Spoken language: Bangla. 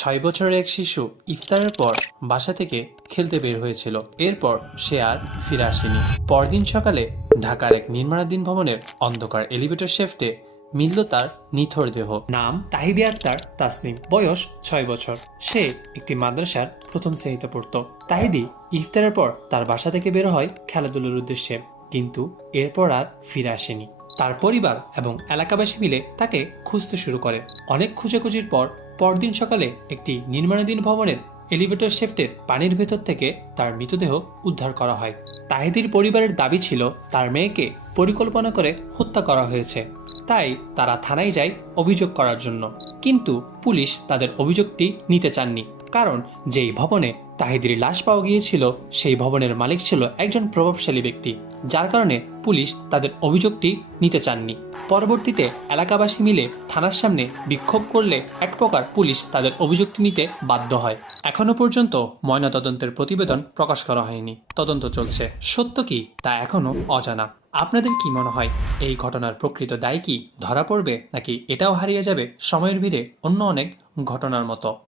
৬ বছরের এক শিশু ইফতারের পর বাসা থেকে খেলতে বের হয়েছিল। এরপর সে আর ফিরে আসেনি। পরদিন সকালে ঢাকার এক নির্মাণাধীন ভবনের অন্ধকার এলিভেটর শেফটে মিলল তার নিথর দেহ। নাম তাহিদি আক্তার তাসনিম, বয়স ৬ বছর। সে একটি মাদ্রাসার প্রথম শ্রেণীতে পড়তো। তাহিদি ইফতারের পর তার বাসা থেকে বের হয় খেলাধুলার উদ্দেশ্যে, কিন্তু এরপর আর ফিরে আসেনি। তার পরিবার এবং এলাকাবাসী মিলে তাকে খুঁজতে শুরু করে। অনেক খোঁজাখুঁজির পর পরদিন সকালে একটি নির্মাণাধীন ভবনের এলিভেটর শেফটের পানির ভেতর থেকে তার মৃতদেহ উদ্ধার করা হয়। তাহিদির পরিবারের দাবি ছিল তার মেয়েকে পরিকল্পনা করে হত্যা করা হয়েছে, তাই তারা থানায় যায় অভিযোগ করার জন্য। কিন্তু পুলিশ তাদের অভিযোগটি নিতে চাননি, কারণ যেই ভবনে তাহিদির লাশ পাওয়া গিয়েছিল সেই ভবনের মালিক ছিল একজন প্রভাবশালী ব্যক্তি, যার কারণে পুলিশ তাদের অভিযোগটি নিতে চাননি। পরবর্তীতে এলাকাবাসী মিলে থানার সামনে বিক্ষোভ করলে এক প্রকার পুলিশ তাদের অভিযোগটি নিতে বাধ্য হয়। এখনো পর্যন্ত ময়নাতদন্তের প্রতিবেদন প্রকাশ করা হয়নি, তদন্ত চলছে। সত্য কি তা এখনো অজানা। আপনাদের কি মনে হয়, এই ঘটনার প্রকৃত দায় কি ধরা পড়বে, নাকি এটাও হারিয়ে যাবে সময়ের ভিড়ে অন্য অনেক ঘটনার মতো?